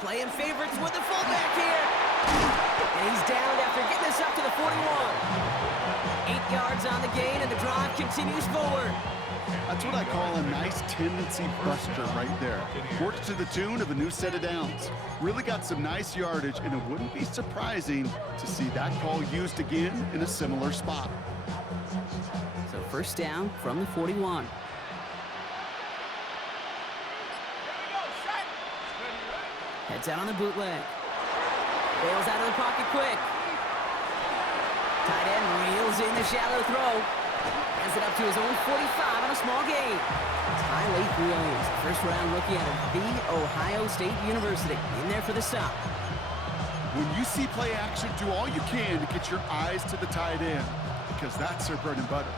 Playing favorites with the fullback here. And he's down after getting this up to the 41. 8 yards on the gain, and the drive continues forward. That's what I call a nice tendency buster right there. Works to the tune of a new set of downs. Really got some nice yardage, and it wouldn't be surprising to see that call used again in a similar spot. So first down from the 41. Heads out on the bootleg. Bails out of the pocket quick. Tight end reels in the shallow throw. Hands it up to his own 45 on a small gain. Tyler Williams, first-round rookie out of The Ohio State University, in there for the stop. When you see play action, do all you can to get your eyes to the tight end, because that's their bread and butter.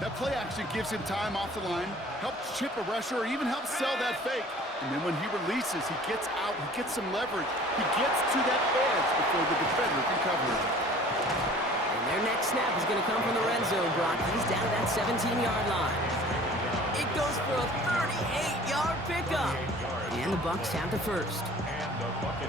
That play action gives him time off the line, helps chip a rusher, or even helps sell that fake. And then when he releases, he gets out, he gets some leverage. He gets to that edge before the defender can cover him. And their next snap is going to come from the red zone, Brock. He's down to that 17-yard line. It goes for a 38-yard pickup. And the Bucs have the first.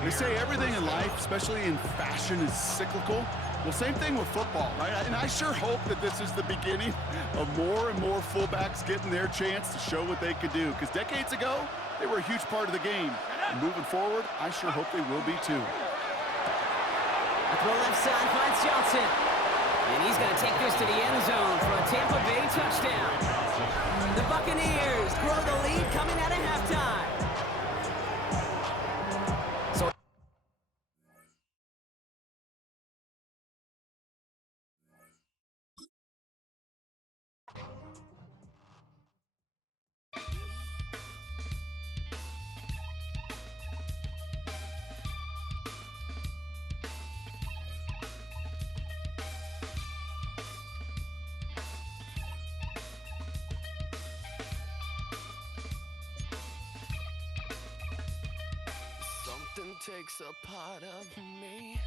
They say everything in life, especially in fashion, is cyclical. Well, same thing with football, right? And I sure hope that this is the beginning of more and more fullbacks getting their chance to show what they could do. Because decades ago, they were a huge part of the game. And moving forward, I sure hope they will be too. A throw left side finds Johnson. And he's going to take this to the end zone for a Tampa Bay touchdown. The Buccaneers grow the lead coming out of halftime. So Something takes a part of me,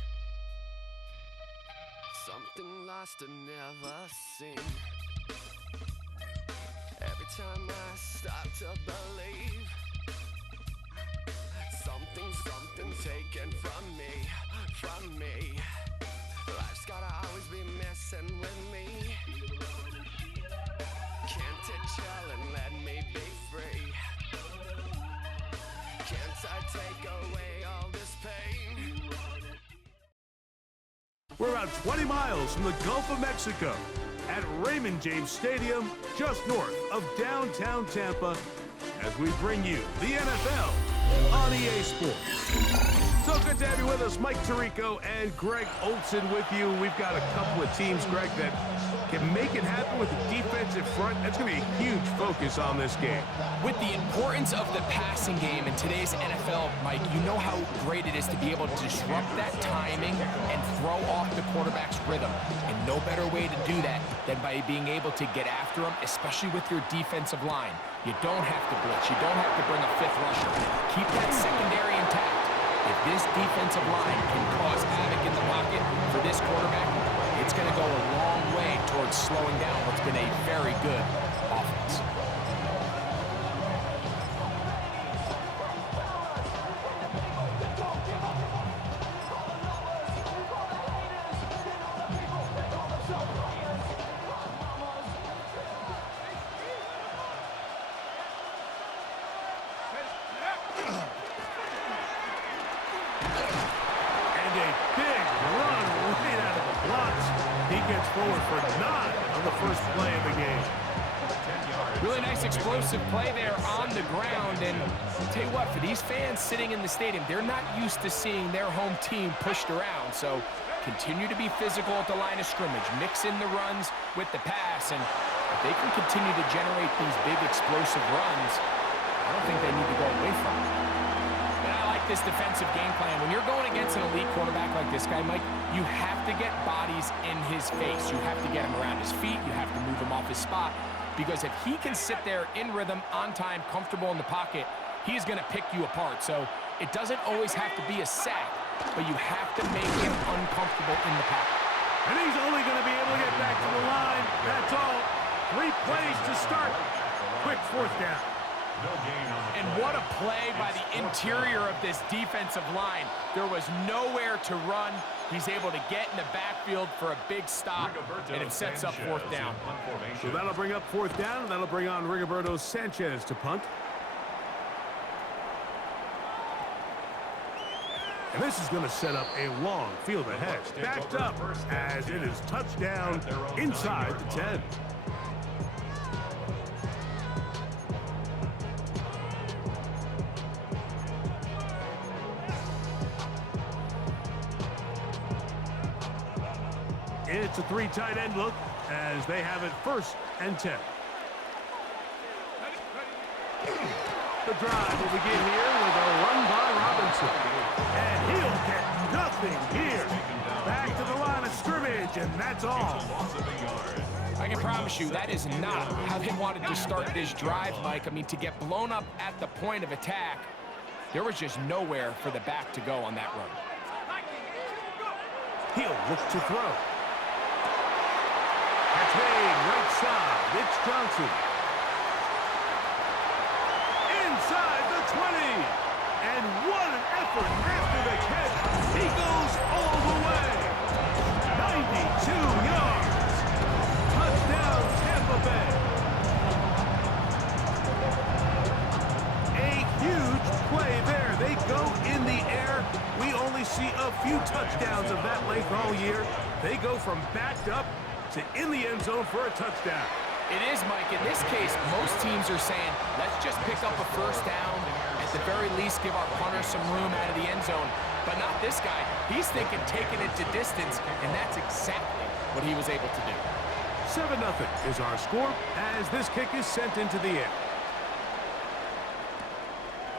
something lost and never seen. Every time I start to believe, something taken from me. Life's gotta always be messing with me. Can't it chill and let me be free? Can't I take away all this pain? We're about 20 miles from the Gulf of Mexico at Raymond James Stadium, just north of downtown Tampa, as we bring you the NFL on EA Sports. So good to have you with us. Mike Tirico and Greg Olson with you. We've got a couple of teams, Greg, that can make it happen with the defensive front. That's going to be a huge focus on this game. With the importance of the passing game in today's NFL, Mike, you know how great it is to be able to disrupt that timing and throw off the quarterback's rhythm. And no better way to do that than by being able to get after him, especially with your defensive line. You don't have to blitz. You don't have to bring a fifth rusher. Keep that secondary intact. If this defensive line can cause havoc in the pocket for this quarterback, it's going to go a long way towards slowing down what's been a very good offense. Forward for 9 on the first play of the game. Really nice explosive play there on the ground. And I'll tell you what, for these fans sitting in the stadium, they're not used to seeing their home team pushed around. So continue to be physical at the line of scrimmage. Mix in the runs with the pass. And if they can continue to generate these big explosive runs, I don't think they need to go away from it. And I like this defensive game plan. When you're going against an elite quarterback like this guy, Mike, you have to get bodies in his face. You have to get him around his feet. You have to move him off his spot. Because if he can sit there in rhythm, on time, comfortable in the pocket, he's going to pick you apart. So it doesn't always have to be a sack, but you have to make him uncomfortable in the pocket. And he's only going to be able to get back to the line. That's all. 3 plays to start. Quick fourth down. And what a play by the interior of this defensive line. There was nowhere to run. He's able to get in the backfield for a big stop, and it sets up fourth down. So that'll bring up fourth down, and that'll bring on Rigoberto Sanchez to punt. And this is going to set up a long field ahead. Backed up as it is touchdown inside the 10. It's a three tight end look as they have it 1st and 10. The drive will begin here with a run by Robinson. And he'll get nothing here. Back to the line of scrimmage, and that's all. I can promise you that is not how they wanted to start this drive, Mike. I mean, to get blown up at the point of attack, there was just nowhere for the back to go on that run. He'll look to throw. That's made right side. It's Johnson. Inside the 20. And what an effort after the catch. He goes all the way. 92 yards. Touchdown, Tampa Bay. A huge play there. They go in the air. We only see a few touchdowns of that length all year. They go from backed up to in the end zone for a touchdown. It is, Mike. In this case, most teams are saying, let's just pick up a first down. At the very least, give our punter some room out of the end zone. But not this guy. He's thinking taking it to distance, and that's exactly what he was able to do. 7-0 is our score as this kick is sent into the air.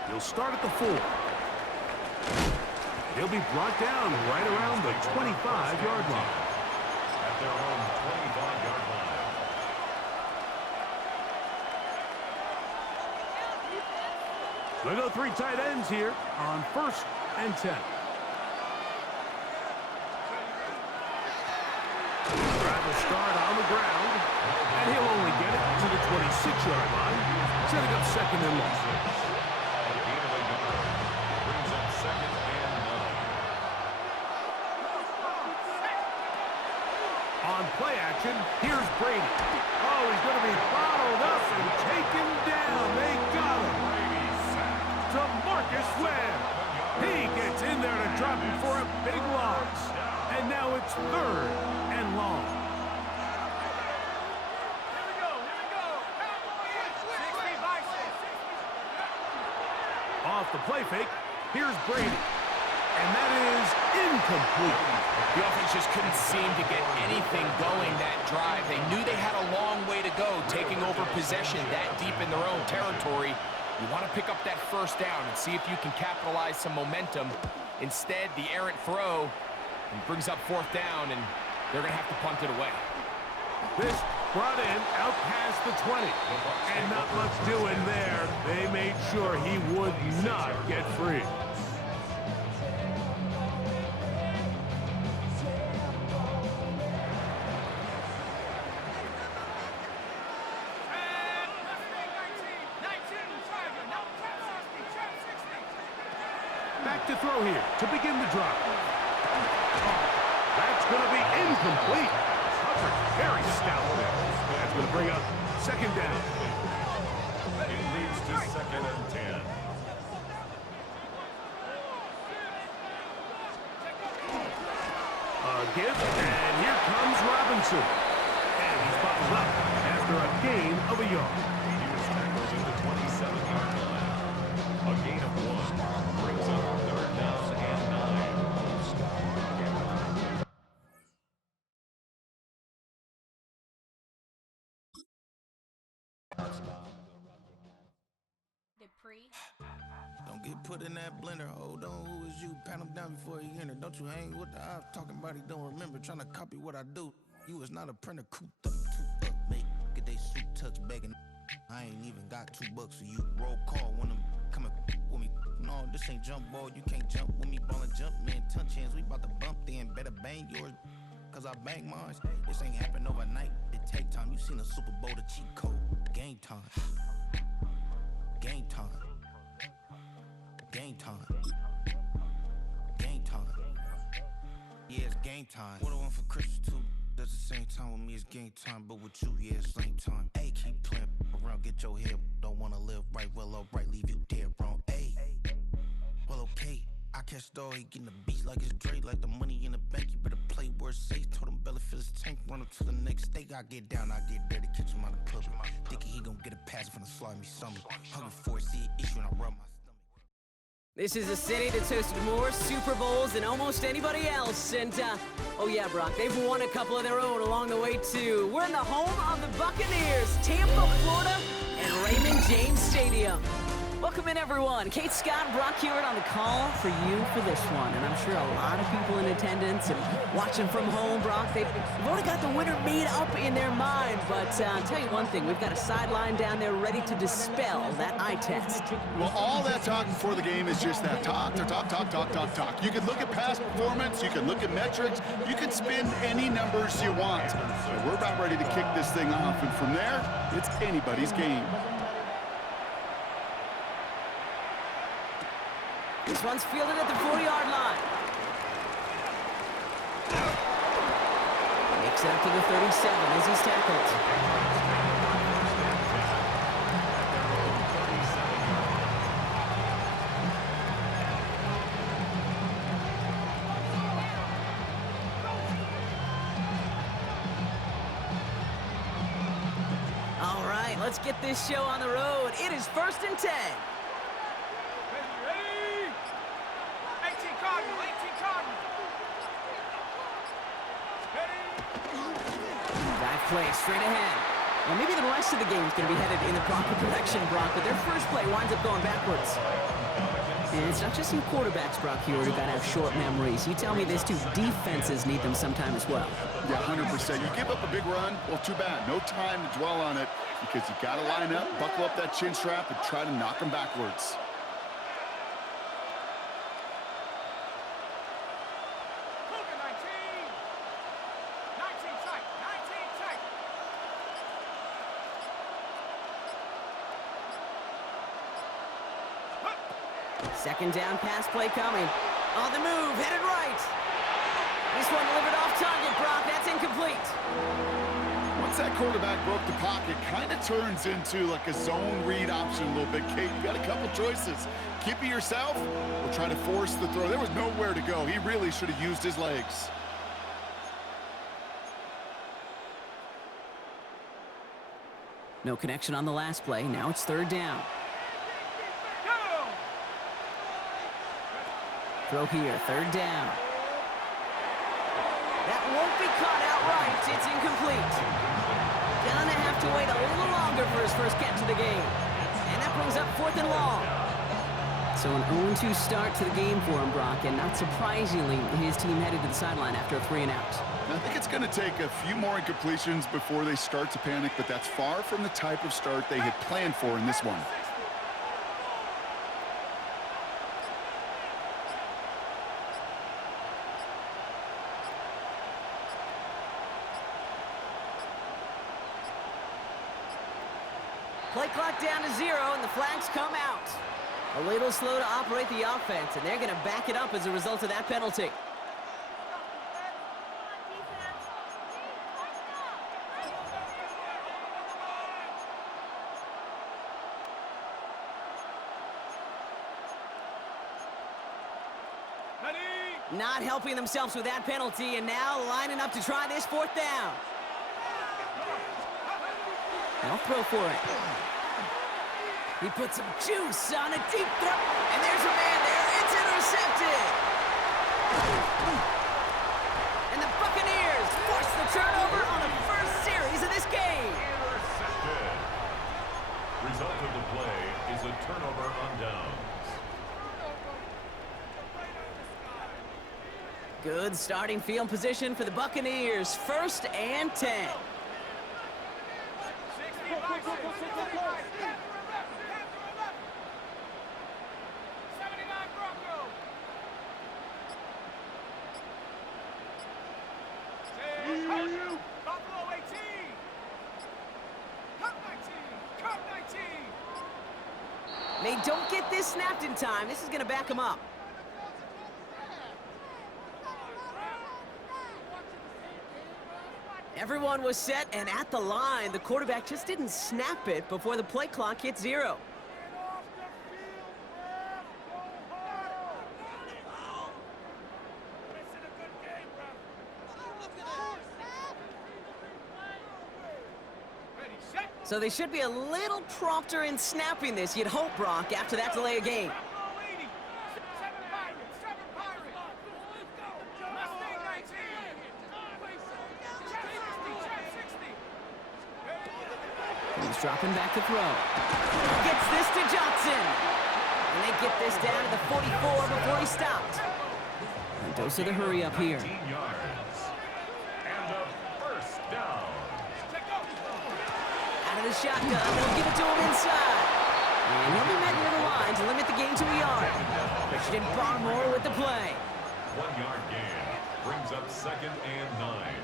He'll start at the 4. He'll be brought down right around the 25-yard line. At their own 25-yard line. We'll go 3 tight ends here on 1st and 10. Drive will start on the ground, and he'll only get it to the 26-yard line, setting up 2nd and long. Brings up 2nd and 9. On play action, here's Brady. Oh, he's going to be bottled up and taken down. They got him. To Marcus Webb. He gets in there to drop him for a big loss. And now it's 3rd and long. Off the play fake, here's Brady. And that is incomplete. The offense just couldn't seem to get anything going that drive. They knew they had a long way to go, taking over possession that deep in their own territory. You want to pick up that first down and see if you can capitalize some momentum. Instead, the errant throw brings up 4th down, and they're going to have to punt it away. This brought in out past the 20. And not much doing there. They made sure he would not get free. Back to throw here to begin the drive. That's going to be incomplete. Covered very stoutly. That's going to bring up 2nd down. It leads to 2nd and 10. A give, and here comes Robinson. And he's bottled up after a gain of a yard. He was tackled at the 27-yard line. A gain of 1 brings up 3rd down and 9. Don't get put in that blender. Hold on, who is you? Pat him down before he enter. Don't you hang with the ops talking about he don't remember. Trying to copy what I do. You is not a printer. Cooped up, make get they suit touch begging. I ain't even got $2 for you. Roll call when I'm coming with me. No, this ain't jump ball. You can't jump with me. Ballin' jump, man. Touch hands. We about to bump then. Better bang yours. Cause I bang mine. This ain't happen overnight. It take time. You seen a Super Bowl, the cheat code. Game time. Game time. Game time. Game time. Yeah, it's game time. What I want for Christmas too. At the same time with me, it's game time. But with you, yeah, it's same time. Hey, keep playing around, get your head. Don't wanna live right, well, alright, leave you dead wrong. Hey, well, okay. I catch the dog, he getting the beats like it's Dre, like the money in the bank. You better play where it's safe. Told him Bella fill his tank, run up to the next state. I get down, I get dirty, catch him out of public. Thinking he gon' get a pass from the slimy summer. Hungry for it, see an issue and I rub my stomach. This is a city that's hosted more Super Bowls than almost anybody else. And, oh yeah, Brock, they've won a couple of their own along the way, too. We're in the home of the Buccaneers, Tampa, Florida, and Raymond James Stadium. Welcome in, everyone. Kate Scott and Brock Hewitt on the call for you for this one. And I'm sure a lot of people in attendance and watching from home, Brock, they've already got the winner made up in their mind. But I'll tell you one thing, we've got a sideline down there ready to dispel that eye test. Well, all that talk before the game is just that talk. You can look at past performance, you can look at metrics, you can spin any numbers you want. But we're about ready to kick this thing off, and from there, it's anybody's game. This one's fielded at the 40-yard line. Makes it up to the 37 as he's tackled. All right, let's get this show on the road. It is 1st and 10. Play straight ahead. Well, maybe the rest of the game is going to be headed in the proper direction, Brock, but their first play winds up going backwards. And it's not just some quarterbacks, Brock, here who got to have short memories. You tell me this too, defenses need them sometime as well. Yeah, 100%. You give up a big run, well, too bad. No time to dwell on it because you got to line up, buckle up that chin strap, and try to knock them backwards. Second down pass play coming. On the move, headed right. This one delivered off target, Brock. That's incomplete. Once that quarterback broke the pocket, kind of turns into like a zone read option a little bit. Kate, you got a couple choices. Keep it yourself or try to force the throw. There was nowhere to go. He really should have used his legs. No connection on the last play. Now it's 3rd down. Throw here, 3rd down. That won't be caught outright. It's incomplete. Gonna have to wait a little longer for his first catch of the game. And that brings up 4th and long. So an 0-2 start to the game for him, Brock, and not surprisingly, his team headed to the sideline after a 3 and out. I think it's going to take a few more incompletions before they start to panic, but that's far from the type of start they had planned for in this one. Play clock down to 0, and the flags come out. A little slow to operate the offense, and they're going to back it up as a result of that penalty. Not helping themselves with that penalty, and now lining up to try this 4th down. They'll throw for it. He puts some juice on a deep throw, and there's a man there. It's intercepted. And the Buccaneers force the turnover on the first series of this game. Intercepted. Result of the play is a turnover on downs. Good starting field position for the Buccaneers. 1st and 10. They don't get this snapped in time. This is going to back them up. Everyone was set and at the line. The quarterback just didn't snap it before the play clock hit 0. So they should be a little prompter in snapping this, you'd hope, Brock, after that delay of game. He's dropping back to throw. Gets this to Johnson. And they get this down to the 44 before he stopped. And Mendoza the hurry up here. 15 yards. And a first down. Out of the shotgun, they'll give it to him inside. And he'll be met near the line to limit the gain to a yard. Christian Barmore with the play. 1 yard gain. Brings up 2nd and 9.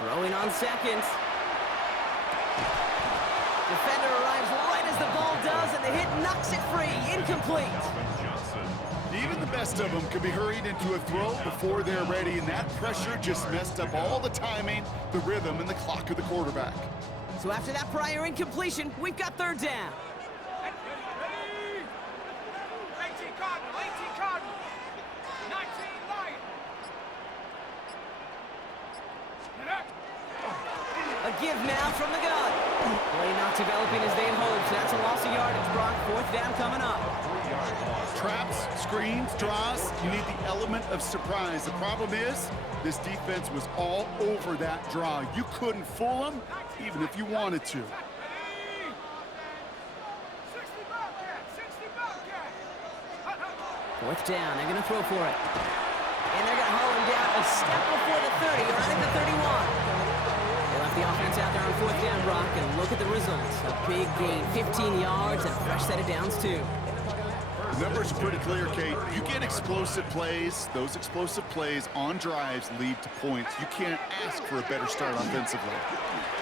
Throwing on seconds. Defender arrives right as the ball does, and the hit knocks it free. Incomplete. Even the best of them could be hurried into a throw before they're ready, and that pressure just messed up all the timing, the rhythm, and the clock of the quarterback. So after that prior incompletion, we've got 3rd down. A give now from the gun. Play not developing as they'd hoped. That's a loss of yardage, Brock. 4th down coming up. Traps, screens, draws, you need the element of surprise. The problem is, this defense was all over that draw. You couldn't fool them, even if you wanted to. 4th down, they're going to throw for it. And they're going to haul him down a step before the 30, or I think the 31. They left the offense out there on 4th down, Brock, and look at the results. A big gain, 15 yards, and a fresh set of downs, too. The numbers are pretty clear, Kate. You get explosive plays. Those explosive plays on drives lead to points. You can't ask for a better start offensively.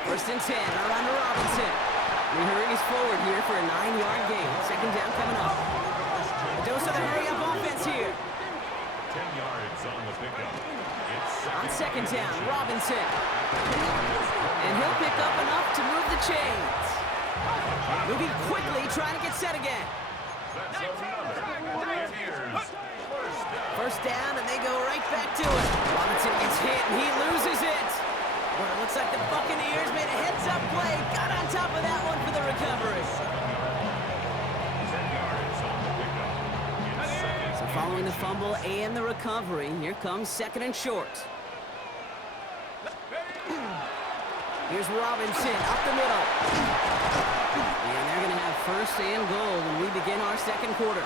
1st and 10, around to Robinson. He hurries forward here for a 9-yard gain. 2nd down coming up. Mendoza the hurry-up offense here. 10 yards on the pickup. On 2nd down, Robinson. And he'll pick up enough to move the chains. Moving quickly, trying to get set again. First down, and they go right back to it. Robinson gets hit, and he loses it. But it looks like the Buccaneers made a heads-up play. Got on top of that one for the recovery. So following the fumble and the recovery, here comes 2nd and short. Here's Robinson up the middle. And they're going to have 1st and goal when we begin our 2nd quarter.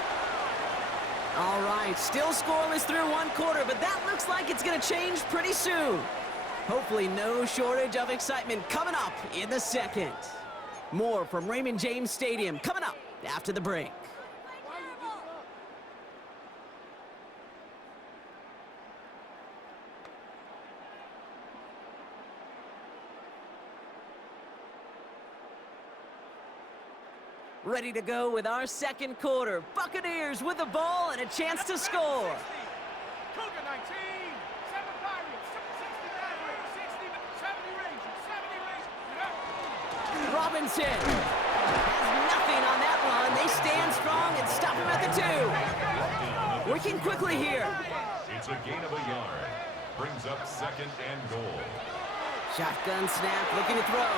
All right, still scoreless through 1 quarter, but that looks like it's going to change pretty soon. Hopefully no shortage of excitement coming up in the 2nd. More from Raymond James Stadium coming up after the break. Ready to go with our 2nd quarter. Buccaneers with the ball and a chance to score. Cougar 19, 7 Pirates, 60 Mavericks, 60, 70 Rangers, 70 Rangers. Robinson has nothing on that run. They stand strong and stop him at the 2. Working quickly here. It's a gain of a yard. Brings up 2nd and goal. Shotgun snap, looking to throw.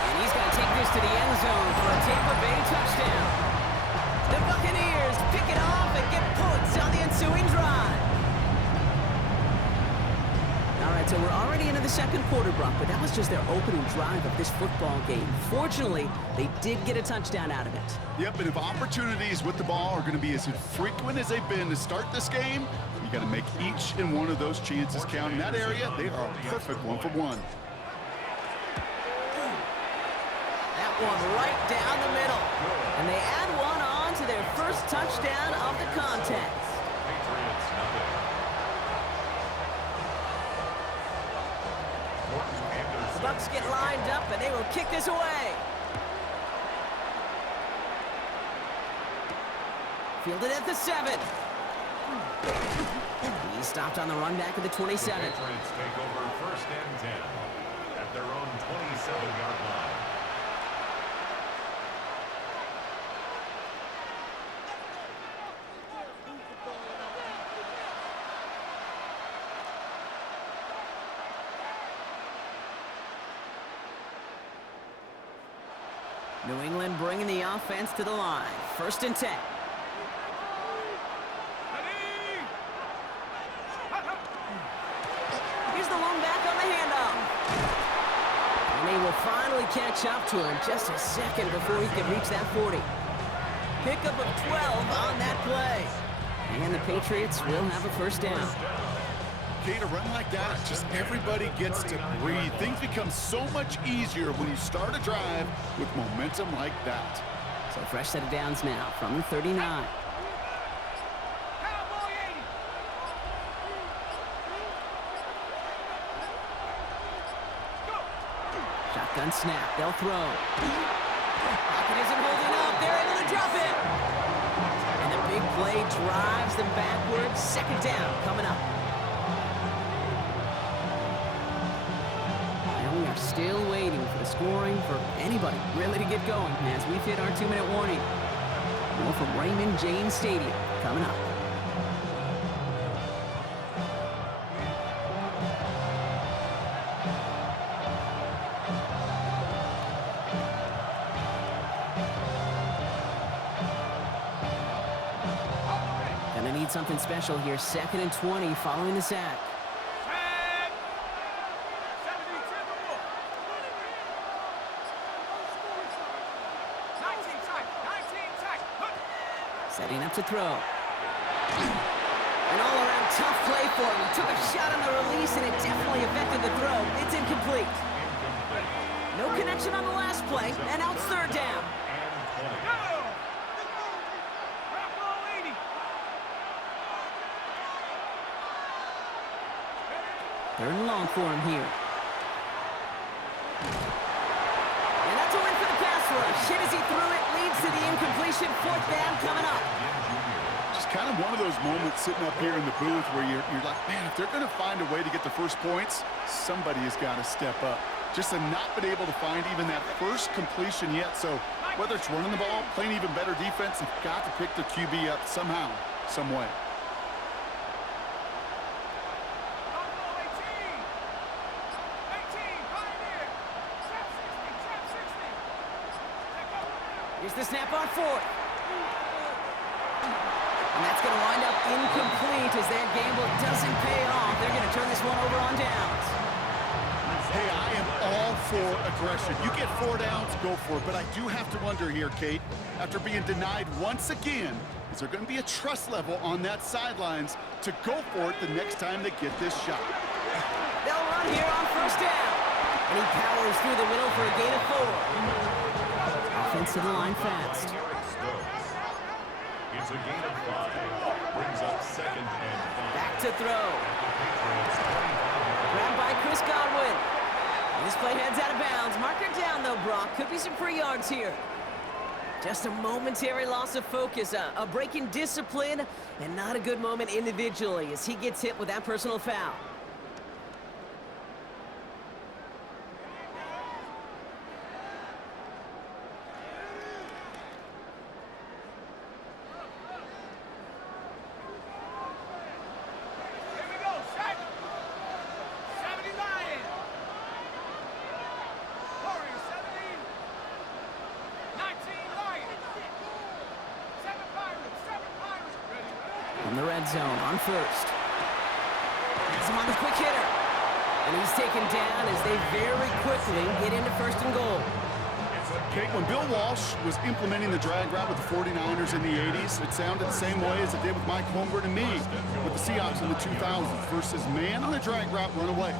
And he's going to take this to the end zone for a Tampa Bay touchdown. The Buccaneers pick it off and get points on the ensuing drive. All right, so we're already into the 2nd quarter, Brock, but that was just their opening drive of this football game. Fortunately, they did get a touchdown out of it. Yep, and if opportunities with the ball are going to be as infrequent as they've been to start this game, you got to make each and one of those chances count. In that area, they are a perfect 1-for-1. That one right down the middle. And they add one on to their 1st touchdown of the contest. Patriots, nothing. The Bucs get lined up, and they will kick this away. Fielded at the 7. He stopped on the run back at the 27. The Patriots take over 1st and 10 at their own 27-yard line. New England bringing the offense to the line. 1st and 10. Here's the lone back on the handoff. And they will finally catch up to him just a second before he can reach that 40. Pickup of 12 on that play. And the Patriots will have a 1st down. Okay, to run like that, just everybody gets to breathe. Things become so much easier when you start a drive with momentum like that. So fresh set of downs now from the 39. Shotgun snap, they'll throw. Pocket isn't holding up, they're able to drop it. And the big play drives them backwards. 2nd down coming up. And we are still waiting for the scoring for anybody really to get going as we've hit our 2-minute warning. More from Raymond James Stadium coming up. Gonna need something special here. 2nd and 20 following the sack. Setting up to throw. An all-around tough play for him. He took a shot on the release, and it definitely affected the throw. It's incomplete. No connection on the last play, and now it's 3rd down. Third and long for him here. And that's a win for the pass rush. Hit as he threw it, leads to the incompletion. 4th down coming up. Just kind of one of those moments sitting up here in the booth where you're like, man, if they're going to find a way to get the first points, somebody has got to step up. Just to not been able to find even that first completion yet. So whether it's running the ball, playing even better defense, they've got to pick the QB up somehow, some way. Here's the snap on 4th. And that's going to wind up incomplete as that gamble doesn't pay off. They're going to turn this one over on downs. Hey, I am all for aggression. You get 4 downs, go for it. But I do have to wonder here, Kate, after being denied once again, is there going to be a trust level on that sidelines to go for it the next time they get this shot? They'll run here on 1st down. And he powers through the middle for a gain of 4. Offense to the line fast. It's a gain of 5. Brings up 2nd and 5. Back to throw. Grabbed by Chris Godwin. And this play heads out of bounds. Marker down though, Brock. Could be some free yards here. Just a momentary loss of focus, a break in discipline, and not a good moment individually as he gets hit with that personal foul. In the red zone on 1st. Has him on the quick hitter. And he's taken down as they very quickly get into 1st and goal. Kate, when Bill Walsh was implementing the drag route with the 49ers in the 80s, it sounded the same way as it did with Mike Holmgren and me with the Seahawks in the 2000s versus man on the drag route, run away.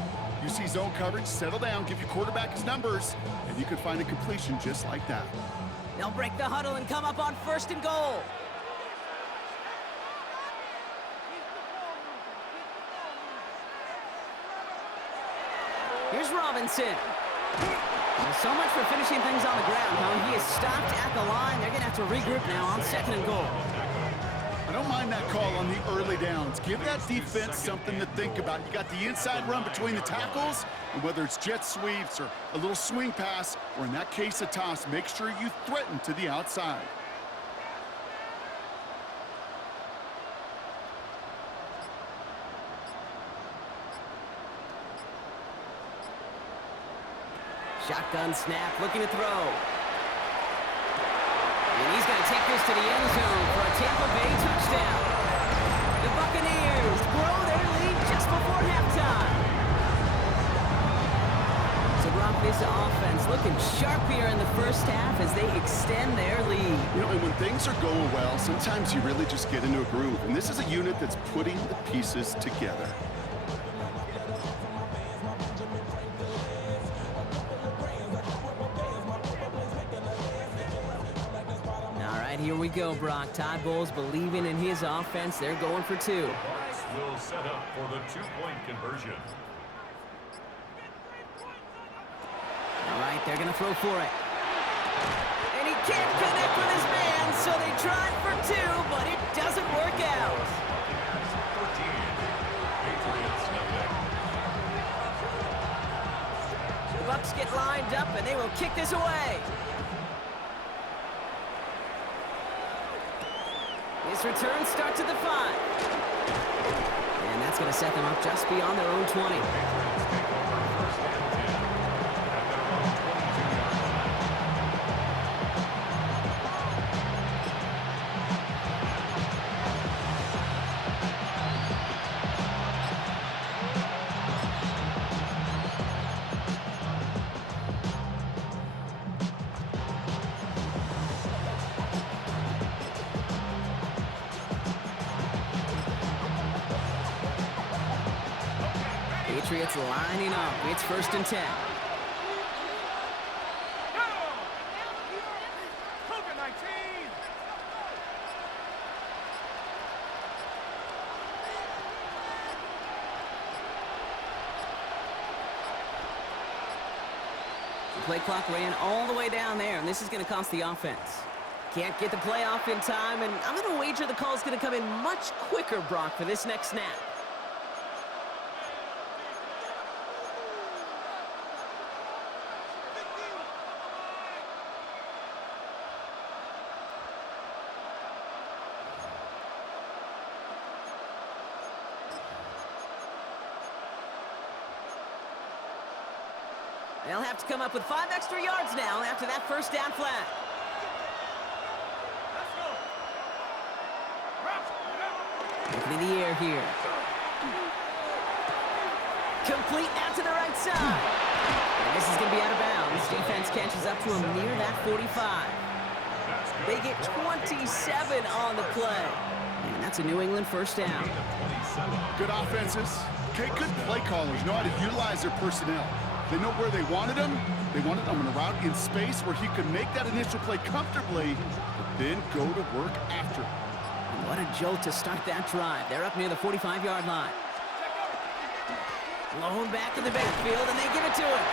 You see zone coverage, settle down, give your quarterback his numbers, and you can find a completion just like that. They'll break the huddle and come up on 1st and goal. Here's Robinson. Well, so much for finishing things on the ground, huh? He is stopped at the line. They're going to have to regroup now on 2nd and goal. I don't mind that call on the early downs. Give that defense something to think about. You got the inside run between the tackles, and whether it's jet sweeps or a little swing pass, or in that case a toss, make sure you threaten to the outside. Shotgun snap, looking to throw. And he's going to take this to the end zone for a Tampa Bay touchdown. The Buccaneers grow their lead just before halftime. So, Brock, this offense looking sharp here in the first half as they extend their lead. You know, and when things are going well, sometimes you really just get into a groove. And this is a unit that's putting the pieces together. Here we go, Brock. Todd Bowles believing in his offense. They're going for 2. Will set up for the 2-point conversion. All right, they're going to throw for it. And he can't connect with his man, so they tried for 2, but it doesn't work out. The Bucs get lined up, and they will kick this away. His return starts at the 5. And that's going to set them up just beyond their own 20. Patriots lining up. It's 1st and 10. Cougar 19. The play clock ran all the way down there, and this is going to cost the offense. Can't get the play off in time, and I'm going to wager the call is going to come in much quicker, Brock, for this next snap. They'll have to come up with 5 extra yards now after that first down flag. Let's go. Looking in the air here. Complete out to the right side. And this is going to be out of bounds. Defense catches up to him near that 45. They get 27 on the play. And that's a New England first down. Good offenses. Okay, good play callers know how to utilize their personnel. They know where they wanted him. They wanted him in a route in space where he could make that initial play comfortably, but then go to work after. What a jolt to start that drive. They're up near the 45-yard line. Blown back in the backfield, and they give it to him.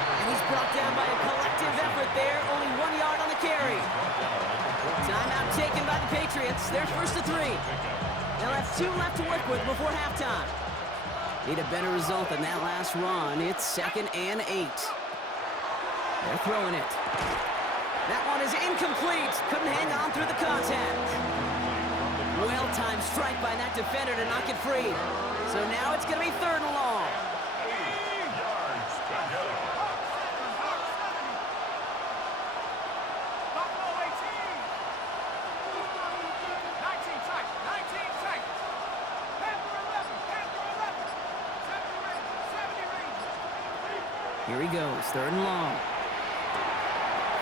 And he's brought down by a collective effort there. Only 1 yard on the carry. Timeout taken by the Patriots. They're 1st and 3. They'll have 2 left to work with before halftime. Need a better result than that last run. It's 2nd and 8. They're throwing it. That one is incomplete. Couldn't hang on through the contact. Well-timed strike by that defender to knock it free. So now it's going to be 3rd and long. Buffalo 18. 19 tight. 19 tight. Panther 11. Panther 11. 70 Rangers. Here he goes, 3rd and long.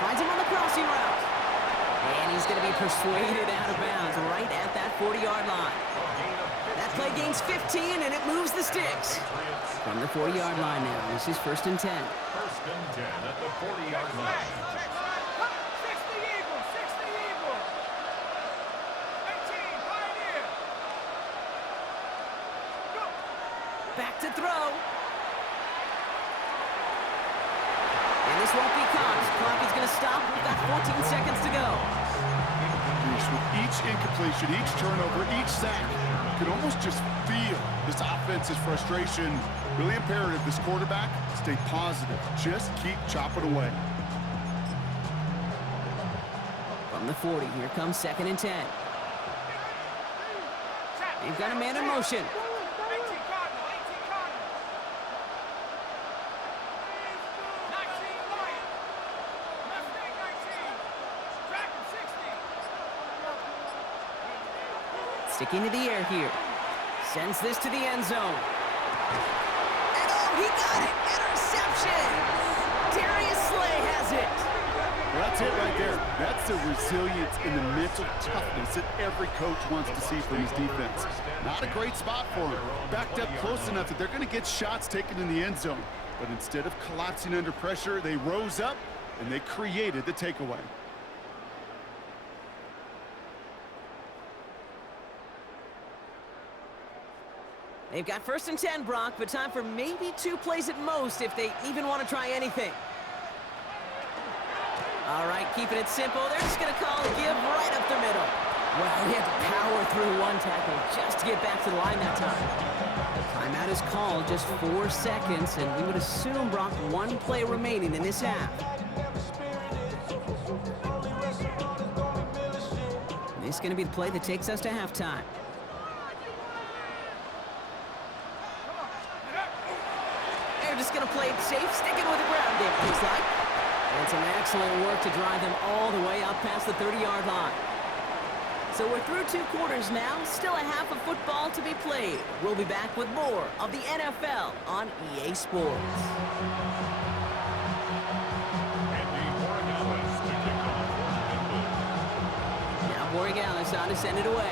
Finds him on the crossing route. And he's going to be persuaded out of bounds right at that 40-yard line. That play gains 15, and it moves the sticks. From the 40-yard line now, this is 1st and 10. 1st and 10 at the 40-yard line. 60 Eagles. 60 Eagles. 18 Pioneer. Go. Back to throw. this won't be caught. Clock is going to stop. We've got 14 seconds to go. Bruce, with each incompletion, each turnover, each sack, you can almost just feel this offense's frustration. Really imperative, this quarterback, stay positive. Just keep chopping away. From the 40, here comes 2nd and 10. They've got a man in motion. 18 Cardinal, 18 Cardinal. 19 Lion. Mustang 19. Dragon 60. Sticking to the air here. Sends this to the end zone. And oh, he got it! Interception! Darius Slay has it! Well, that's it right there. That's the resilience and the mental toughness that every coach wants to see from his defense. Not a great spot for him. Backed up close enough that they're going to get shots taken in the end zone. But instead of collapsing under pressure, they rose up and they created the takeaway. They've got 1st and 10, Brock, but time for maybe 2 plays at most if they even want to try anything. All right, keeping it simple. They're just going to call a give right up the middle. Well, he had to power through 1 tackle just to get back to the line that time. Timeout is called, just 4 seconds, and we would assume, Brock, 1 play remaining in this half. This is going to be the play that takes us to halftime. They're just going to play it safe, sticking with the ground game, it looks like. And some excellent work to drive them all the way up past the 30-yard line. So we're through 2 quarters now, still a half of football to be played. We'll be back with more of the NFL on EA Sports. Now Borregales on to send it away.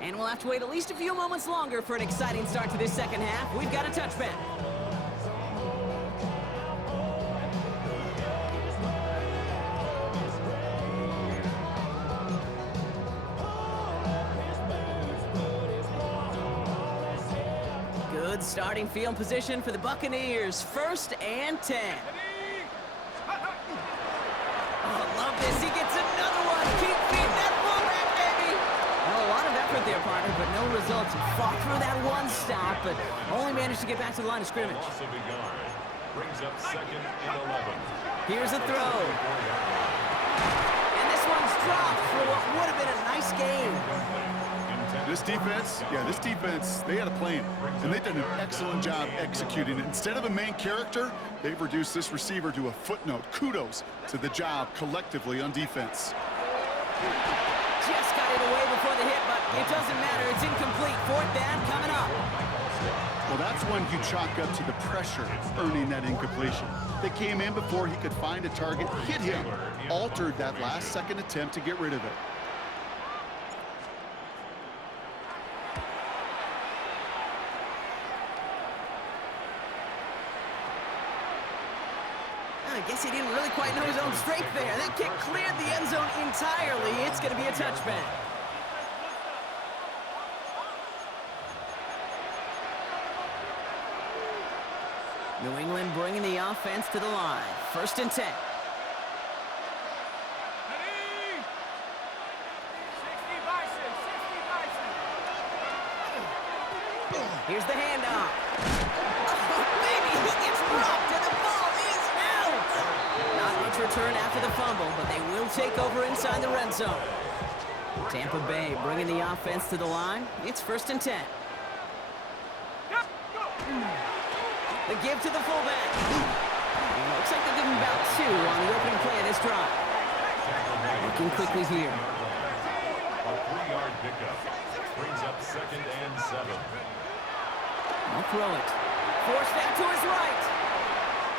And we'll have to wait at least a few moments longer for an exciting start to this second half. We've got a touchback. Good starting field position for the Buccaneers. 1st and 10. Oh, love this. He gets another one. Keep feeding that fullback, baby. Well, a lot of effort there, partner, but no results. He fought through that 1 stop, but only managed to get back to the line of scrimmage. Brings up 2nd and 11. Here's a throw. And this one's dropped for what would have been a nice game. This defense, they had a plan, and they've done an excellent job executing it. Instead of a main character, they've reduced this receiver to a footnote. Kudos to the job collectively on defense. Just got it away before the hit, but it doesn't matter. It's incomplete. 4th down coming up. Well, that's when you chalk up to the pressure earning that incompletion. They came in before he could find a target, hit him, altered that last-second attempt to get rid of it. I guess he didn't really quite know his own strength there. That kick cleared the end zone entirely. It's going to be a touchback. New England bringing the offense to the line. 1st and 10. 60 Bison, 60 Bison. Here's the handoff. Oh, baby, he gets dropped and the ball is out. Not much return after the fumble, but they will take over inside the red zone. Tampa Bay bringing the offense to the line. It's 1st and 10. The give to the fullback. Looks like they give him about 2 on the opening play of this drive. Looking quickly here. A 3-yard pickup. Brings up 2nd and 7. I'll throw it. Forced that to his right.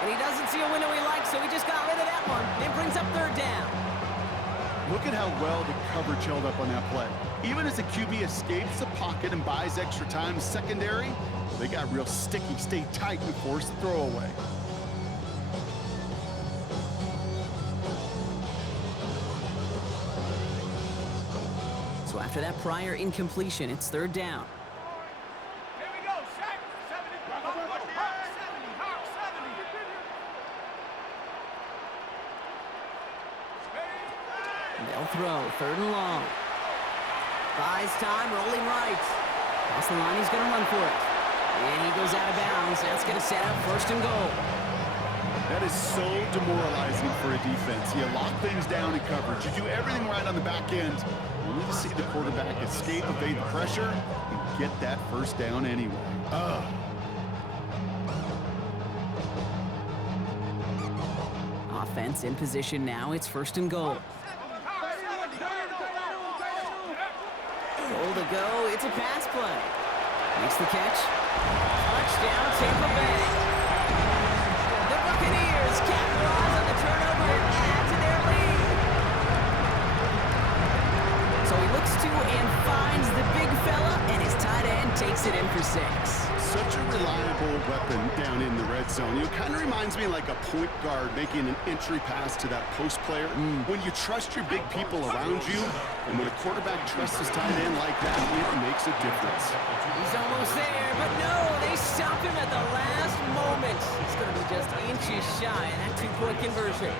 And he doesn't see a window he likes, so he just got rid of that one. It brings up 3rd down. Look at how well the coverage held up on that play. Even as the QB escapes the pocket and buys extra time secondary, they got real sticky, stayed tight, and forced the throw away. So after that prior incompletion, it's 3rd down. Here we go, They'll throw. 3rd and long. Buys time, rolling right. Past the line, he's going to run for it. And he goes out of bounds. That's going to set up 1st and goal. That is so demoralizing for a defense. You lock things down in coverage. You do everything right on the back end. Only to see the quarterback escape, evade the pressure, and get that 1st down anyway. Offense in position now. It's 1st and goal. Goal to go. It's a pass play. Makes the catch. Touchdown, Tampa Bay. The Buccaneers capitalize on the turnover and add to their lead. So he looks to and finds the big fella, and his tight end takes it in for 6. Such a reliable weapon down in the red zone. It kind of reminds me like a point guard making an entry pass to that post player. When you trust your big people around you, and when a quarterback trusts his tight end like that, it makes a difference. He's almost there, but no, they stop him at the last moment. He's going to be just inches shy of that 2-point conversion.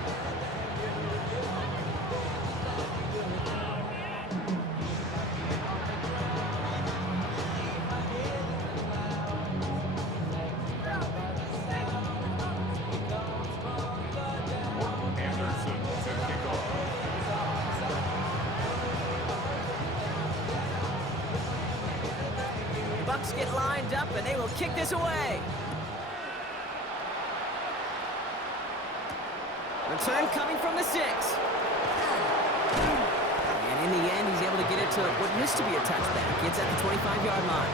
Anderson to kick off. Bucks get lined up, and they will kick this away. Return coming from the 6. And in the end, he's able to get it to what used to be a touchback. It's at the 25-yard line.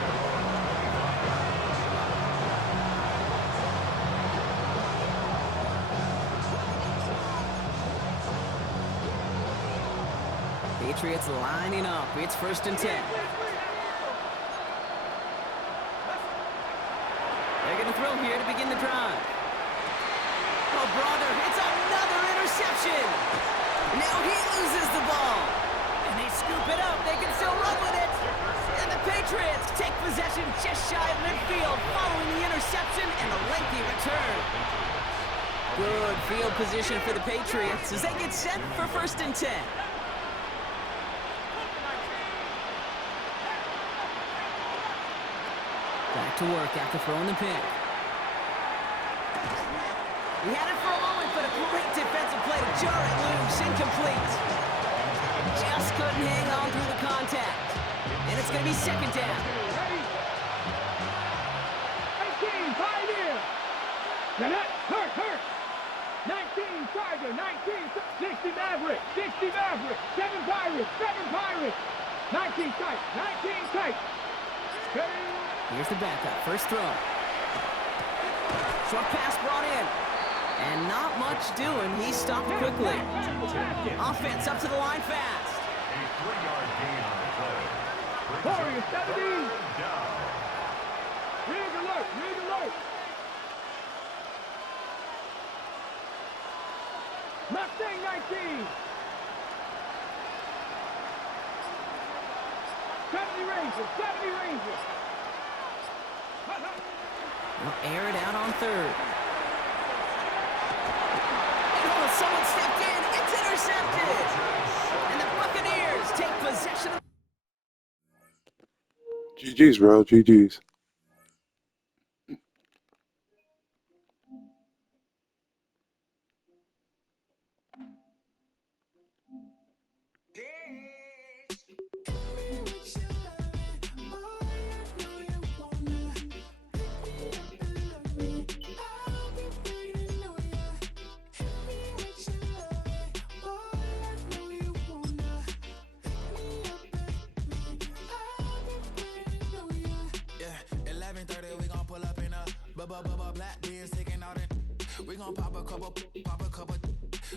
Patriots lining up. It's 1st and 10. They're going to throw here to begin the drive. Oh, brother, it's another interception. Now he loses the ball. And they scoop it up. They can still run with it. And the Patriots take possession just shy of midfield following the interception and a lengthy return. Good field position for the Patriots as they get set for 1st and 10. Back to work after throwing the pick. He had it for a moment, but a great defensive play to jar it loose. Incomplete. Just couldn't hang on through the contact. And it's going to be 2nd down. Ready? 18, Pioneer. Hurt. 19, Tiger. 19, 60 Maverick. 60 Maverick. 7 Pirates. 19 tight. Here's the backup. 1st throw. Short pass brought in. And not much doing. He stopped quickly. Offense up to the line fast. A 3-yard gain on the play. Warriors 70. Down. Rig alert. Mustang 19. 70 Rangers. They'll air it out on 3rd. Oh, someone stepped in. It's intercepted. And the Buccaneers take possession of... GG's, bro. GG's. Black beers taking out it. We gon' pop a couple.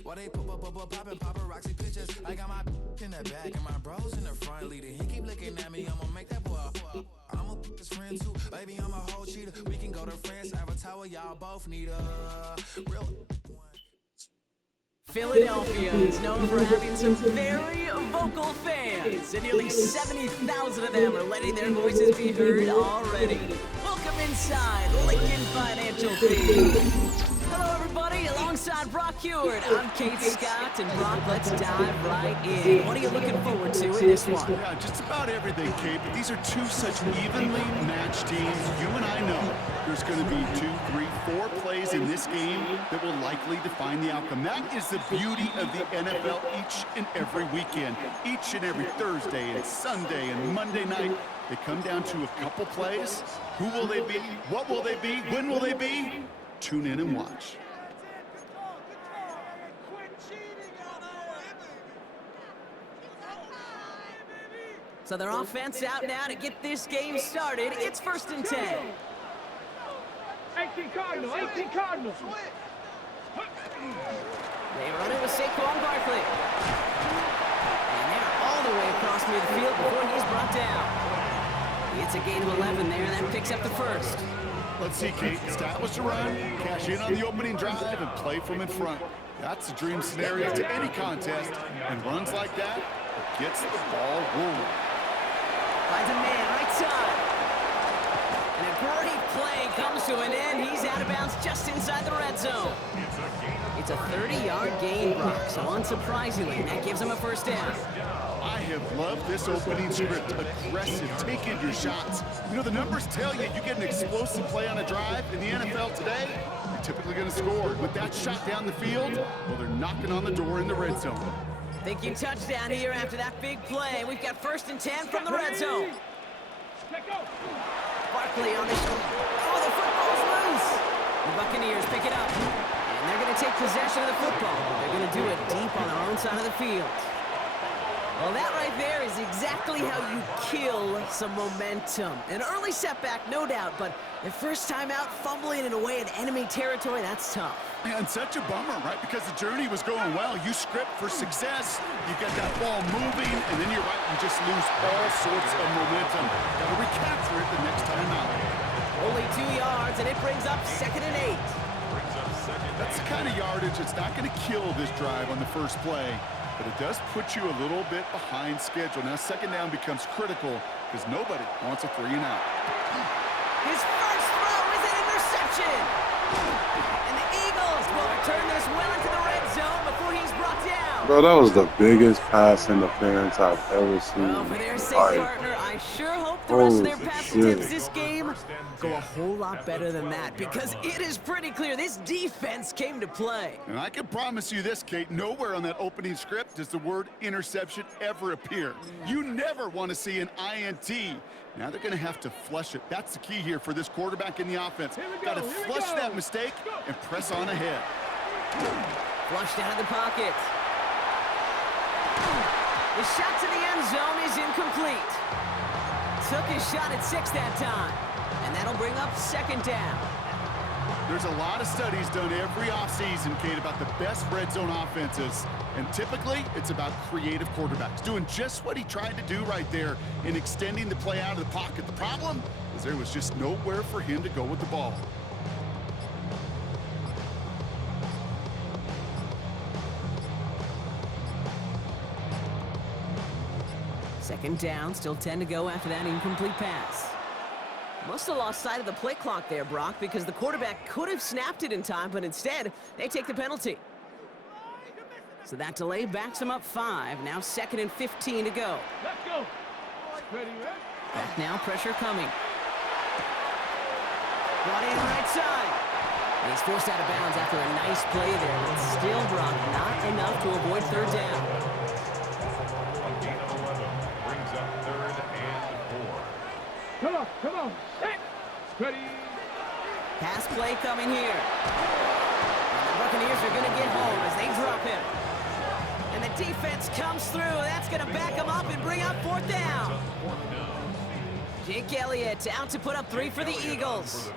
While they poppin' paparazzi pictures. I got my in the back and my bros in the front leader. He keep looking at me, I'ma make that boy. I'm a his friend too, baby, I'm a whole cheater. We can go to France, Avatar, y'all both need a real. Philadelphia is known for having some very vocal fans, and nearly 70,000 of them are letting their voices be heard already. Welcome inside Lincoln Financial Field. Hello, everybody. everybody. Alongside Brock Heward, I'm Kate Scott, and Brock, let's dive right in. What are you looking forward to in this one? Yeah, just about everything, Kate, but these are two such evenly matched teams. You and I know there's going to be 2, 3, 4 plays in this game that will likely define the outcome. That is the beauty of the NFL each and every weekend. Each and every Thursday and Sunday and Monday night, they come down to a couple plays. Who will they be? What will they be? When will they be? Tune in and watch. So their offense out now to get this game started. It's 1st and 10. 18 Cardinals, 18 Cardinals. They run it with Saquon Barkley. And they're all the way across midfield before he's brought down. It's a gain of 11 there, and that picks up the first. Let's see, Kate. Establish a run, cash in on the opening drive, and play from in front. That's a dream scenario to any contest, and runs like that gets the ball rolling. Finds a man right side. And a great play comes to an end. He's out of bounds just inside the red zone. It's a 30-yard gain, Brock, so unsurprisingly, that gives him a first down. I have loved this opening script. Aggressive, taking your shots. You know, the numbers tell you get an explosive play on a drive in the NFL today, you're typically going to score. With that shot down the field, well, they're knocking on the door in the red zone. Thinking touchdown here after that big play. We've got 1st and 10 from the red zone. Barkley on the shoulder. Oh, the football's loose. The Buccaneers pick it up. And they're going to take possession of the football. They're going to do it deep on their own side of the field. Well, that right there is exactly how you kill some momentum. An early setback, no doubt, but their first time out fumbling in away in enemy territory, that's tough. And such a bummer, right? Because the journey was going well. You script for success. You get that ball moving, and then you're right, you just lose all sorts of momentum. Got to recapture it the next time out. Only 2 yards, and it brings up 2nd and 8. That's the kind of yardage that's not going to kill this drive on the first play, but it does put you a little bit behind schedule. Now, 2nd down becomes critical because nobody wants a 3 and out. His first throw is an interception. And the Eagles will return this well into the red zone before he's brought down. Bro, that was the biggest pass interference I've ever seen. Well, for their sake, partner, I sure hope the rest of their pass attempts this game go a whole lot better than that, because it is pretty clear this defense came to play. And I can promise you this, Kate, nowhere on that opening script does the word interception ever appear. You never want to see an INT. Now they're going to have to flush it. That's the key here for this quarterback in the offense. Got to flush that mistake and press on ahead. Flushed out of the pocket. The shot to the end zone is incomplete. Took his shot at 6 that time. And that'll bring up 2nd down. There's a lot of studies done every offseason, Kate, about the best red zone offenses. And typically, it's about creative quarterbacks doing just what he tried to do right there in extending the play out of the pocket. The problem is there was just nowhere for him to go with the ball. Second down, still 10 to go after that incomplete pass. Must have lost sight of the play clock there, Brock, because the quarterback could have snapped it in time, but instead, they take the penalty. So that delay backs him up 5. Now 2nd and 15 to go. Let's go. Ready, man? Back now, pressure coming. Brought in right side. And he's forced out of bounds after a nice play there, but still, Brock, not enough to avoid 3rd down. A gain of 11 brings up 3rd and 4. Come on. Set. Ready. Pass play coming here. And the Buccaneers are going to get home as they drop him. And the defense comes through. That's going to back him up and bring up 4th down. Jake Elliott out to put up 3 for the Eagles.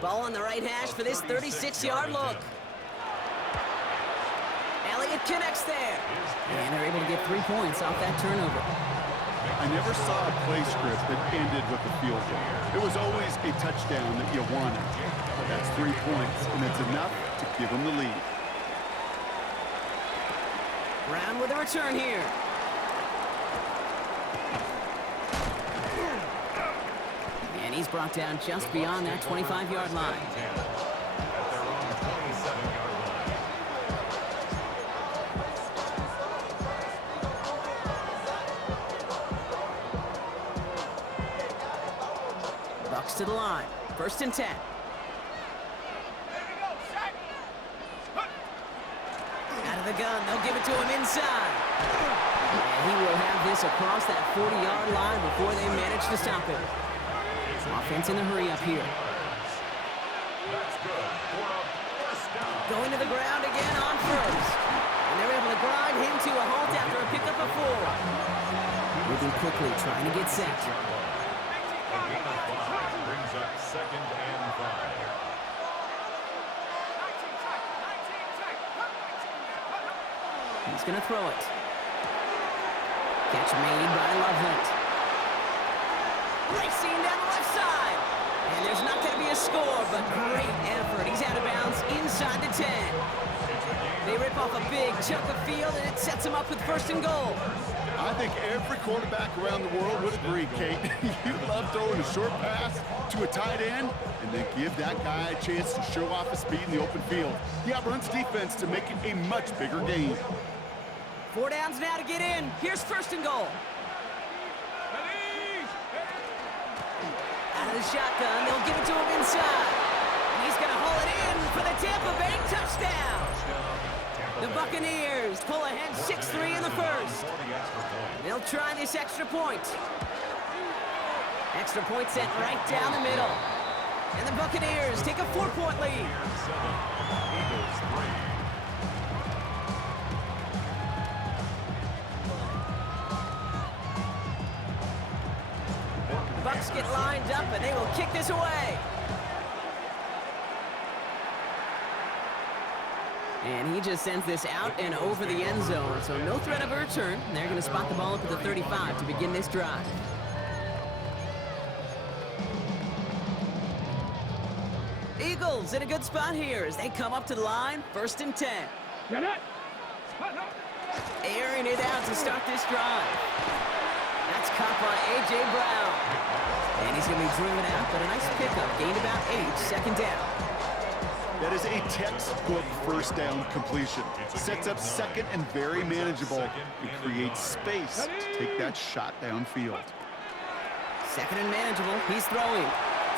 Ball on the right hash for this 36-yard look. Elliott connects there. And they're able to get 3 points off that turnover. I never saw a play script that ended with a field goal. It was always a touchdown that you wanted. That's 3 points, and it's enough to give them the lead. Brown with a return here. And he's brought down just beyond that 25-yard line. At their own 27-yard Bucks to the line. 1st and 10. Out of the gun, they'll give it to him inside. And he will have this across that 40-yard line before they manage to stop him. Offense in the hurry up here. Going to the ground again on 1st. And they're able to grind him to a halt after a pickup of 4. Moving quickly, trying to get set. Brings up 2nd and 5. He's going to throw it. Catch made by Loveland. Racing down the left side. And there's not going to be a score, but great effort. He's out of bounds inside the 10. They rip off a big chunk of field, and it sets him up with 1st and goal. I think every quarterback around the world would agree, Kate. You love throwing a short pass to a tight end and then give that guy a chance to show off his speed in the open field. He outruns defense to make it a much bigger game. 4 downs now to get in. Here's 1st and goal. Out of the shotgun, they'll give it to him inside. And he's going to haul it in for the Tampa Bay touchdown. The Buccaneers pull ahead 6-3 in the 1st. They'll try this extra point. Extra point set right down the middle. And the Buccaneers take a 4-point lead. The Bucs get lined up and they will kick this away. And he just sends this out and over the end zone, so no threat of a return. They're going to spot the ball up at the 35 to begin this drive. Eagles in a good spot here as they come up to the line, 1st and 10. Airing it out to start this drive. That's caught by A.J. Brown. And he's going to be driven out, but a nice pickup. Gained about 8, 2nd down. That is a textbook 1st down completion. Sets up 2nd and very manageable. It creates space to take that shot downfield. 2nd and manageable. He's throwing.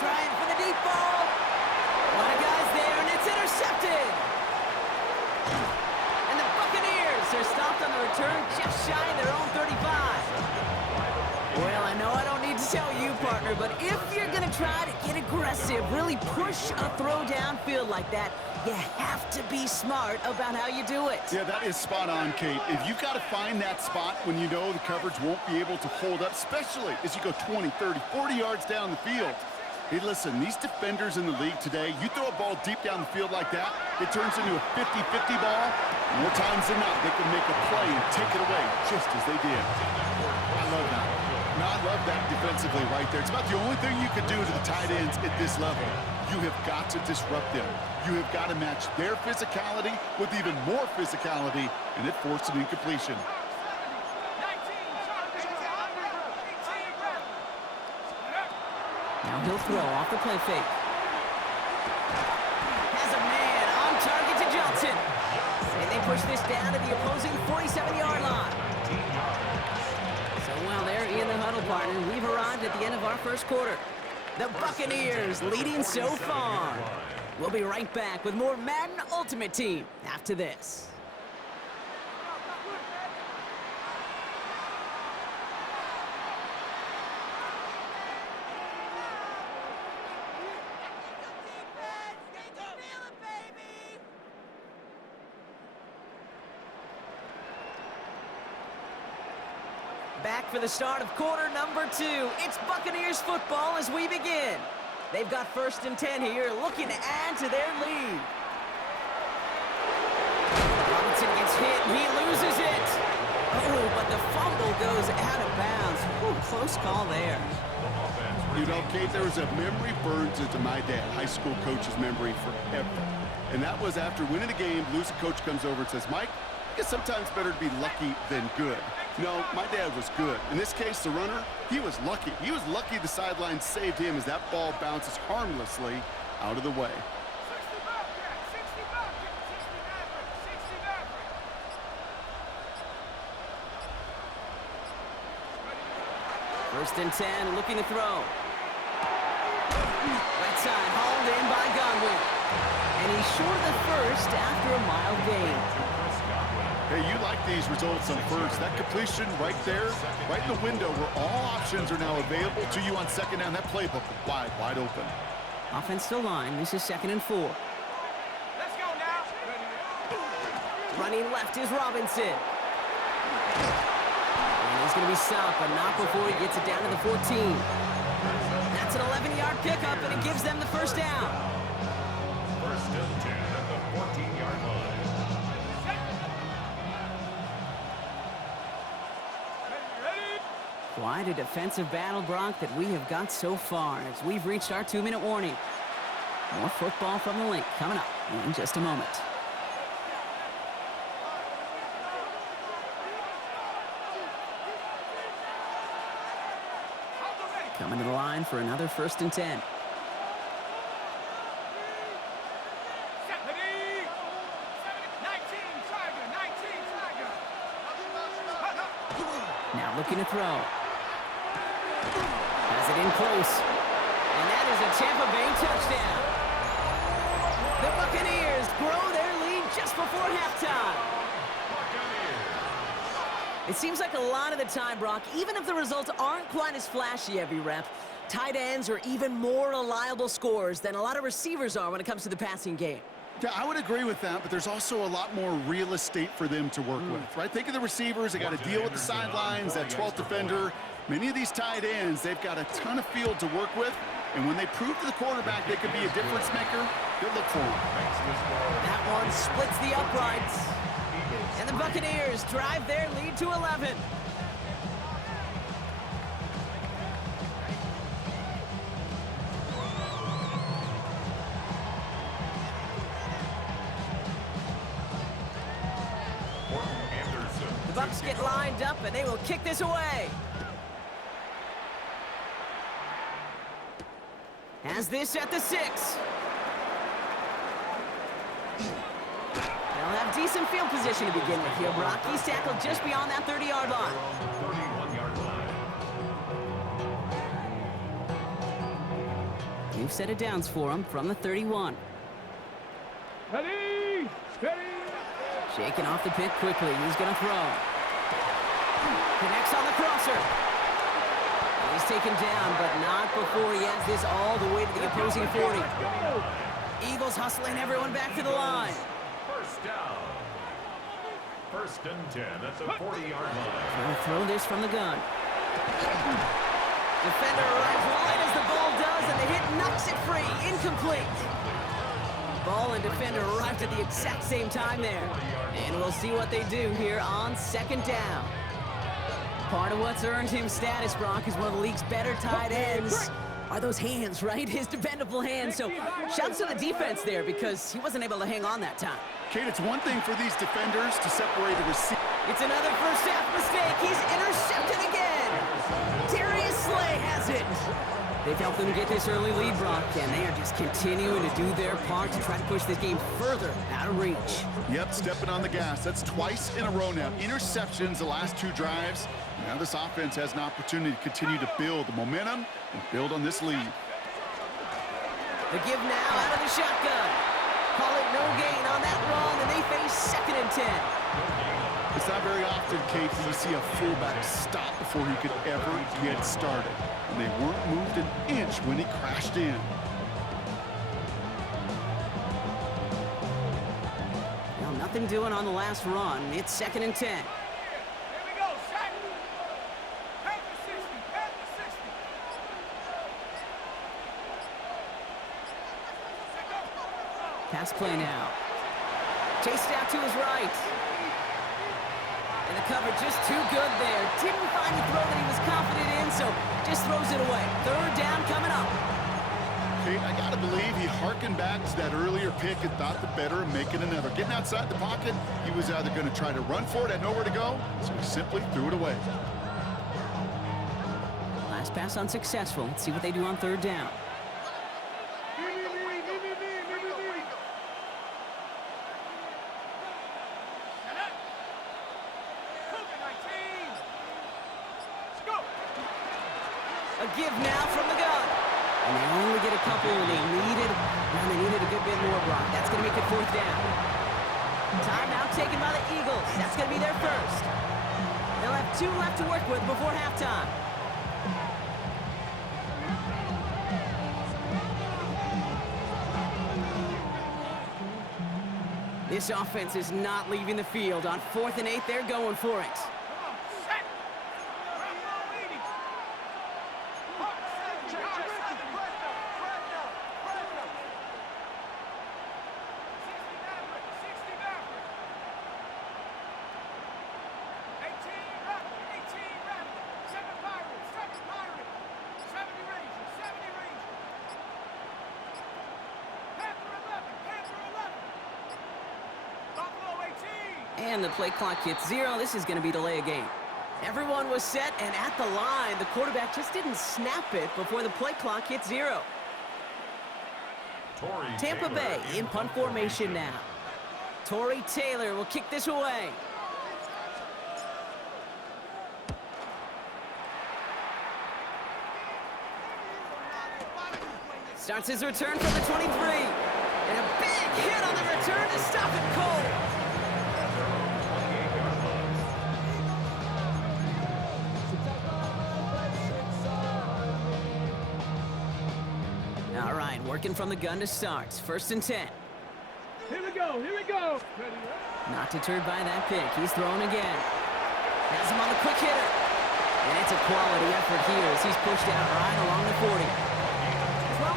Trying for the deep ball. A lot of guys there, and it's intercepted. And the Buccaneers are stopped on the return just shy of their own 35. Well, I know I don't need to tell you, partner, but if you're going to try to get aggressive, really push a throw downfield like that, you have to be smart about how you do it. Yeah, that is spot on, Kate. If you've got to find that spot when you know the coverage won't be able to hold up, especially as you go 20, 30, 40 yards down the field. Hey, listen, these defenders in the league today, you throw a ball deep down the field like that, it turns into a 50-50 ball. More times than not, they can make a play and take it away just as they did. I love that. I love that defensively right there. It's about the only thing you can do to the tight ends at this level. You have got to disrupt them. You have got to match their physicality with even more physicality, and it forced an incompletion. Now he'll throw off the play fake. Has a man on target to Johnson. And they push this down to the opposing 47-yard line. So while they're in the huddle, partner, we've arrived at the end of our 1st quarter. The Buccaneers leading so far. We'll be right back with more Madden Ultimate Team after this. Back for the start of quarter number 2. It's Buccaneers football as we begin. They've got 1st and 10 here, looking to add to their lead. Robinson gets hit, and he loses it. Oh, but the fumble goes out of bounds. Ooh, close call there. You know, Kate, there was a memory burns into my dad, high school coach's memory forever. And that was after winning a game, losing coach comes over and says, Mike, I guess sometimes better to be lucky than good. No, my dad was good. In this case, the runner, he was lucky. He was lucky the sideline saved him as that ball bounces harmlessly out of the way. First and 10, looking to throw. Right side, hauled in by Godwin. And he's short of the first after a mild gain. Hey, you like these results on first. That completion right there, right in the window where all options are now available to you on second down. That playbook wide open. Offensive line, this is 2nd and 4. Let's go now. Running left is Robinson. And he's going to be stopped, but not before he gets it down to the 14. That's an 11-yard pickup, and it gives them the first down. First and 10 at the 14-yard line. Quite a defensive battle, Brock, that we have got so far as we've reached our 2-minute warning. More football from the link coming up in just a moment. Coming to the line for another 1st and 10. Now looking to throw. Has it in close. And that is a Tampa Bay touchdown. The Buccaneers grow their lead just before halftime. It seems like a lot of the time, Brock, even if the results aren't quite as flashy every rep, tight ends are even more reliable scorers than a lot of receivers are when it comes to the passing game. Yeah, I would agree with that, but there's also a lot more real estate for them to work with, right? Think of the receivers. They got to deal with the sidelines, that 12th defender. Many of these tight ends, they've got a ton of field to work with, and when they prove to the quarterback they could be a difference maker, they'll look for him. That one splits the uprights, and the Buccaneers drive their lead to 11. The Bucs get lined up, and they will kick this away. Has this at the 6. They'll have decent field position to begin with here, Brock. He's tackled just beyond that 30-yard line. 31-yard line. You've set it downs for him from the 31. Ready, steady. Shaking off the pick quickly. He's going to throw. Connects on the crosser. He's taken down, but not before he has this all the way to the opposing 40. Eagles hustling everyone back to the line. First down. First and 10 at the 40-yard line. Trying to throw this from the gun. Defender arrives right as the ball does, and the hit knocks it free. Incomplete. Ball and defender arrived at the exact same time there. And we'll see what they do here on 2nd down. Part of what's earned him status, Brock, is one of the league's better tight ends. Are those hands, right? His dependable hands. So shouts to the defense there because he wasn't able to hang on that time. Kate, it's one thing for these defenders to separate a receiver. It's another first half mistake. He's intercepted again. Darius Slay has it. They've helped them get this early lead, Brock, and they are just continuing to do their part to try to push this game further out of reach. Yep, stepping on the gas. That's twice in a row now. Interceptions the last 2 drives. Now this offense has an opportunity to continue to build the momentum and build on this lead. The give now out of the shotgun. Call it no gain on that run, and they face 2nd and 10. It's not very often, Kate, that you see a fullback stop before he could ever get started. And they weren't moved an inch when he crashed in. Well, nothing doing on the last run. It's 2nd and 10. Here we go, set. Head to 60, head to 60. Set, go. Pass play now. Chased out to his right. And the cover just too good there. Didn't find the throw that he was confident in, so just throws it away. 3rd down coming up. Kate, I gotta believe he hearkened back to that earlier pick and thought the better of making another. Getting outside the pocket, he was either gonna try to run for it, had nowhere to go, so he simply threw it away. Last pass unsuccessful. Let's see what they do on 3rd down. A give now from the gun. And they only get a couple, and they needed a good bit more, Brock. That's going to make it 4th down. Timeout taken by the Eagles. That's going to be their first. They'll have 2 left to work with before halftime. This offense is not leaving the field. On 4th and 8, they're going for it. And the play clock hits 0. This is going to be delay a game. Everyone was set and at the line. The quarterback just didn't snap it before the play clock hit 0. Tampa Bay in punt formation now. Torrey Taylor will kick this away. Starts his return from the 23. And a big hit on the return to stop it cold. All right, working from the gun to start. 1st and 10. Here we go, here we go. Not deterred by that pick. He's throwing again. Has him on the quick hitter. And it's a quality effort here as he's pushed out right along the 40.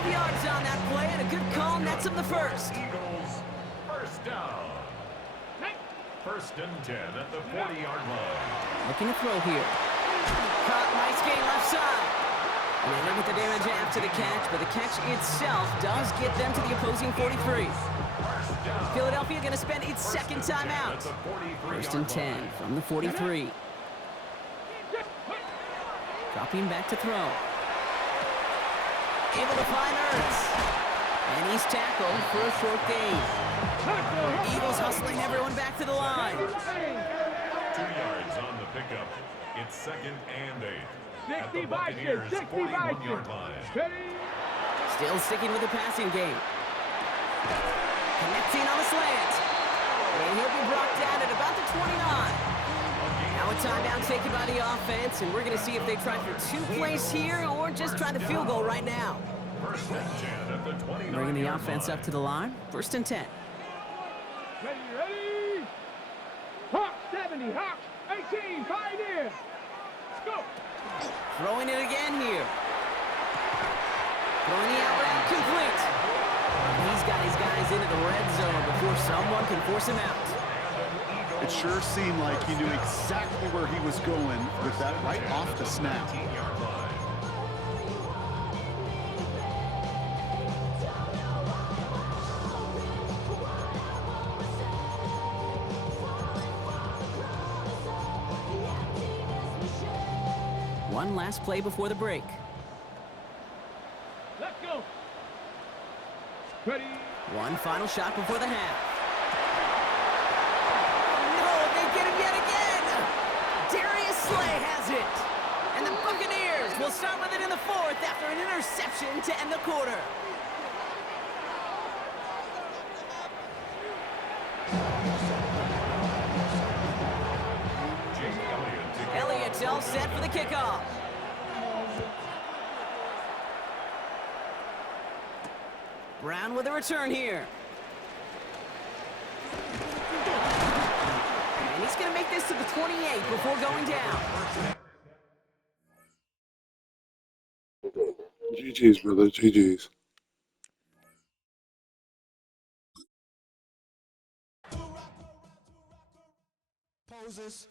12 yards on that play and a good call nets him the first. Eagles, first down. 1st and 10 at the 40-yard line. Looking to throw here. Caught, nice gain left side. And they limit the damage after the catch, but the catch itself does get them to the opposing 43. Philadelphia going to spend its 2nd timeout. 1st and 10 from the 43. Dropping back to throw. Able to find Ertz. And he's tackled for a short gain. Eagles hustling everyone back to the line. 2 yards on the pickup. It's 2nd and 8. At the Buccaneers' 41-yard line. Still sticking with the passing game. Connecting on the slant. And he'll be brought down at about the 29. Now a timeout taken by the offense, and we're going to see if they try for 2 plays here or just try the field goal right now. 1st and 10 at the 29. Bringing the offense up to the line. 1st and 10. Ready? Hawk 70, Hawk 18, pioneer. Go. Throwing it again here. Throwing the out route complete. He's got his guys into the red zone before someone can force him out. It sure seemed like he knew exactly where he was going with that right off the snap. One last play before the break. Let's go. Ready? One final shot before the half. No, they get him yet again. Darius Slay has it. And the Buccaneers will start with it in the 4th after an interception to end the quarter. Elliott's all set for the kickoff. Brown with a return here. And he's going to make this to the 28 before going down. GG's, brother. GG's. Poses.